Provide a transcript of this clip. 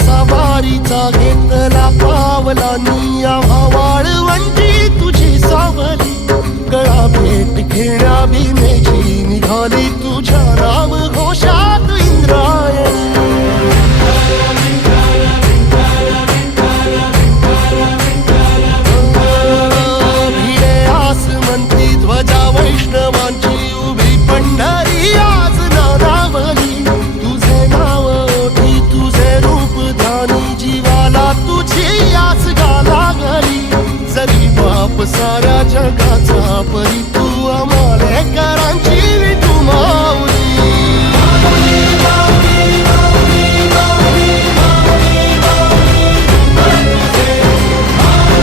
सवारीचा घेतला पावलांनी आम्हा वाळवंटी तुझी सावली गळा भेट घेण्या भीमेची निघाली तुझ्या राम घोषात इंद्रायणी भिडे आसमंती ध्वजा वैष्णवांची उभी पंढरी आज नानावली तुझे नाव ओठी तुझे रूप ध्यानी जीवाला तुझी आस गा लागली जरी बाप सारा